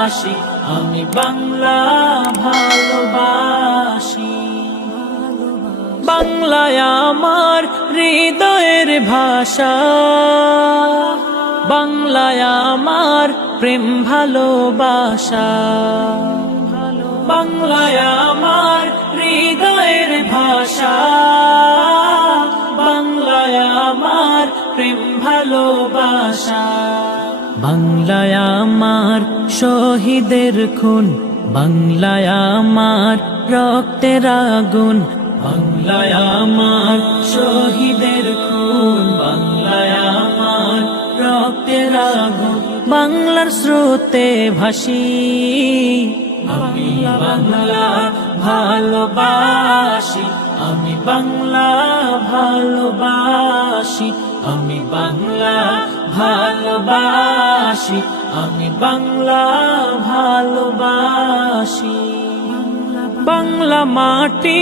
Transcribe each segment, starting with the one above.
ভালোবাসি, আমি বাংলা ভালোবাসি। বাংলায় আমার হৃদয়ের ভাষা, বাংলায় আমার প্রেম ভালোবাসা, বাংলায় আমার হৃদয়ের ভাষা, বাংলায় আমার প্রেম ভালোবাসা। বাংলায় আমার শহীদের খুন, বাংলায় আমার রক্তের আগুন, বাংলায় আমার শহীদের খুন, বাংলায় আমার রক্তের আগুন। বাংলার স্রোতে ভাসি, আমি বাংলা ভালোবাসি, আমি বাংলা ভালোবাসি, আমি বাংলা ভালোবাসি, আমি বাংলা ভালোবাসি। বাংলা মাটি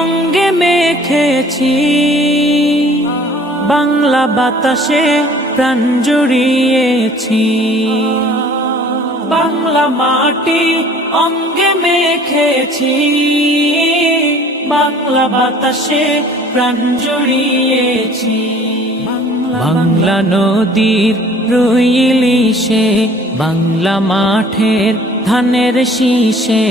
অঙ্গে মেখেছি, বাংলা বাতাসে প্রাণ জুড়িয়েছি। বাংলা মাটি অঙ্গে মেখেছি, বাংলা বাতাসে প্রাণ জুড়িয়েছি। বাংলা নদীর রুই ইলিশে, বাংলা মাঠের ধানের শীষে,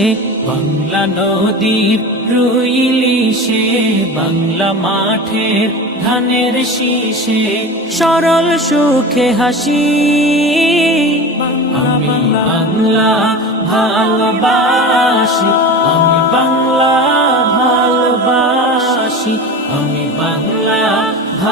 বাংলা নদীর রুই ইলিশে, বাংলা মাঠের ধানের শীষে সরল সুখে হাসি। আমি বাংলা ভালোবাসি, আমি বাংলা ভালোবাসি, আমি বাংলা